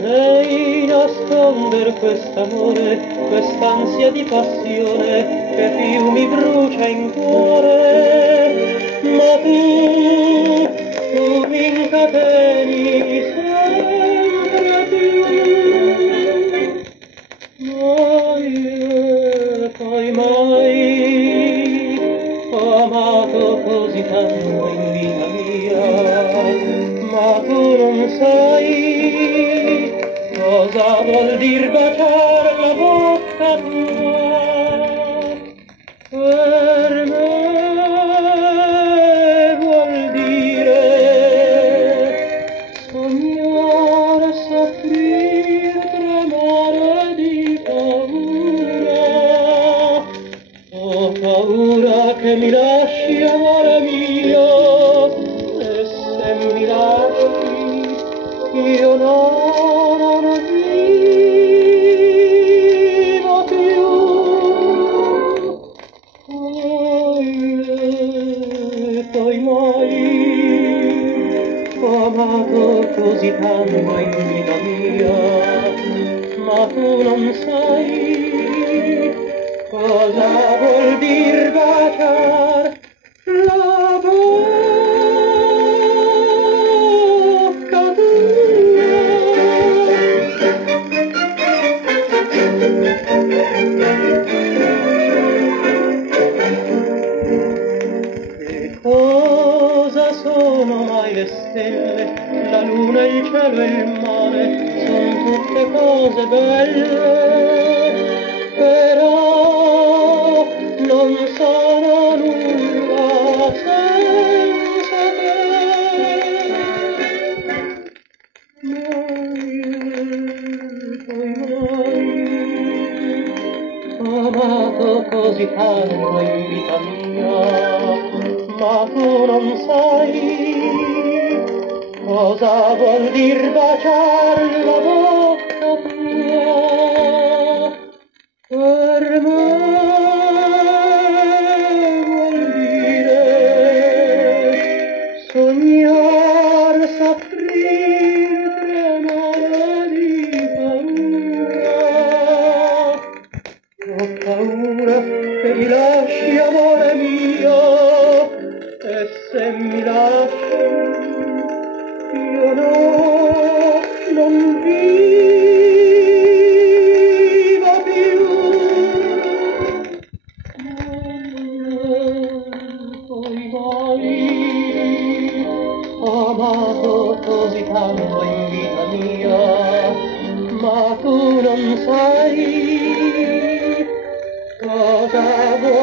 Lei nasconder quest'amore, quest'ansia di passione che più mi brucia in cuore, ma tu mi incateni sempre più. Mai ho amato così tanto in vita mia, ma tu non sai cosa vuol dir baciar la bocca tua. Per me vuol dire sognare, soffrir, tremare di paura. Ho paura che mi lasci, amore mio, e se mi lasci io non vivo più. Poi mai ho amato così tanto in vita mia, ma tu non sai cosa vuol dir baciar la bocca tua. Che cosa sono mai le stelle, la luna, il cielo e il mare, son tutte cose belle, però non sono nulla senza te. Ho amato così tanto in vita mia, ma tu non sai cosa vuol dir baciar la bocca tua. Per me vuol dire sognar, soffrir, tremare di paura. Ho paura che mi lasci, amore mio, e se mi lasci io non vivo più. Poi mai ho amato così tanto in vita mia, ma tu non sai cosa vuoi